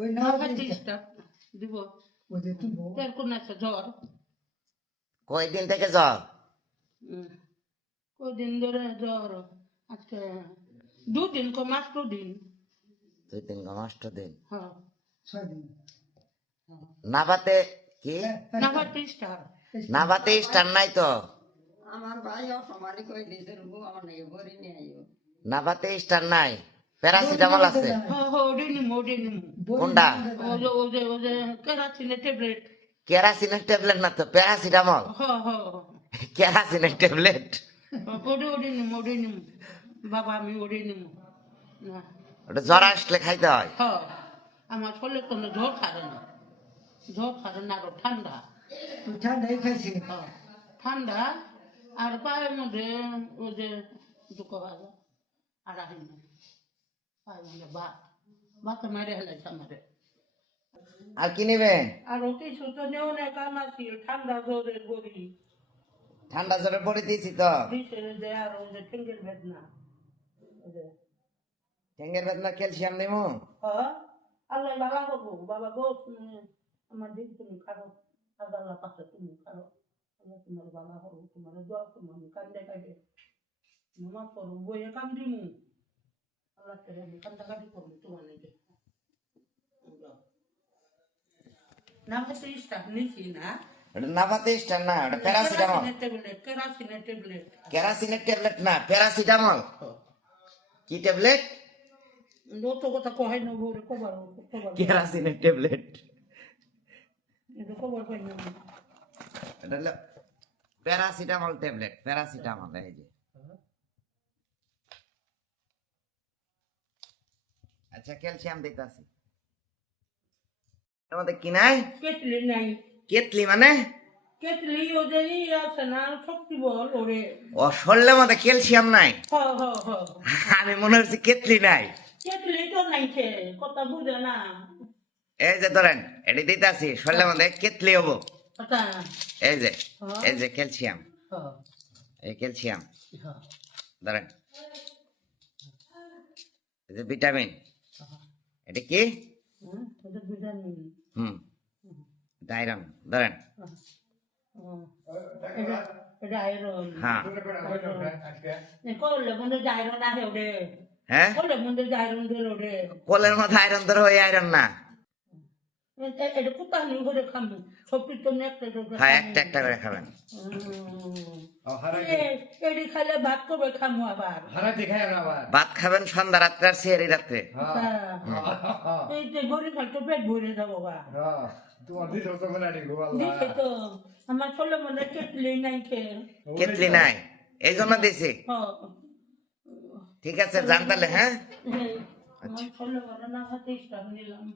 ওই না দিব ওদের তুলবো তার কোন একটা জ্বর কয়দিন থেকে জ্বর? কদিন ধরে জ্বর আজকে দুদিন মাস দুদিন 2-3 মাস তো দিন। হ্যাঁ 6 দিন নাভাতে কি নাভাতে স্টার নাভাতে স্টার নাই তো? আমার ভাই অসমারি কই দিয়েছে রুবু আমার নাকি ভরি নিয়ে আইও নাভাতে স্টার নাই, প্যারাসিটামল আছে। হ্যাঁ হ্যাঁ ওডে নিমু কোনটা? ওজে কেরাসিনের ট্যাবলেট কেরাসিনের ট্যাবলেট না তো, প্যারাসিটামল। হ্যাঁ হ্যাঁ কেরাসিনের ট্যাবলেট ওডে নিমু বাবা আমি ওডে নিমু না ওটা জ্বর আসলে খাইতে হয়। হ্যাঁ আমার শরীরে কোনো জ্বর খাবে না আরো ঠান্ডা ঠান্ডাই খাইছে হ্যাঁ ঠান্ডা আর পায়ের মধ্যে ওই যে দুঃখ ভালো আর আহি না পায়ের মধ্যে বাতে মারে হেলাইছে আমারে আর কি নেবেন? আর ওকে সুতো নেও না কাম আছে ঠান্ডা জ্বরের বড়ি ঠান্ডা জ্বরে পড়ে দিয়েছি তো। দিছে যে আর ওই যে ঠেঙ্গের বেদনা ওই যে ঠ্যাঙ্গের বেদনা ক্যালসিয়াম নেবো। হ্যাঁ আল্লাহ বাবা হবো বাবা গো তুমি আমার দিন তুমি খারো আল্লাহ পাশে তুমি খারো আল্লাহ তোমার বাবা হবো তোমার দোয়া করবো আমি কান্দে কাটে নমাজ পড়ো বইয়ে কান্দি মু আল্লাহ করে আমি কান্দাকাটি করবো তোমার নিজে না হচ্ছে স্টাফ নিছি না ওটা নাভাতে স্টার না, ওটা প্যারাসিটামল। কেরাসিনের ট্যাবলেট কেরাসিনের ট্যাবলেট না, প্যারাসিটামল। কি ট্যাবলেট? যত কথা কয় না বলে কবার কেরাসিনের ট্যাবলেট। এটা কবার কয় না এটা হলো প্যারাসিটামল ট্যাবলেট, প্যারাসিটামল। এই যে আচ্ছা ক্যালসিয়াম দিতাছি। আমাদের কি নাই? কেটলি নাই কেতলি মানে কেটলি ওদের আছে না শক্তি বল ওরে ও শরীরের মধ্যে ক্যালসিয়াম নাই। হ হ হ আমি মনে হচ্ছে কেতলি নাই। কেটলি তো নাই খে কথা বুঝে না এই যে ধরেন এটি দিতাছি, শরীরের মধ্যে কেতলি হবো। কথা এই যে ক্যালসিয়াম, হ এই ক্যালসিয়াম হ ধরেন। এই যে ভিটামিন, এটা কি? ওদের ভিটামিন এটা আয়রন ধরেন। এটা আয়রন হ্যাঁ করলে মনে যায় আয়রন আছে ওরে হ্যাঁ, করলে মনে যায় আয়রন ধরে ওরে কোলের মধ্যে আয়রন ধরে ওই আয়রন না। এটা কোথা নিয়ে করে খামু সব তো একটা হ্যাঁ একটা একটা করে খাবেন। এটি খাইলে ভাত করবে খামু আবার ভাত খাবেন সন্ধ্যা রাত্রে আর সেহরি রাত্রে। এই যে ভরে খাইতো পেট ভরে যাবো বা দিছে তো আমার ছোলে মনে কেটলি নাই খেয়ে কেতলি নাই এই জন্য দিছি। ঠিক আছে জানতালে। হ্যাঁ আমার ছোলে মনে না হাতে নিলাম।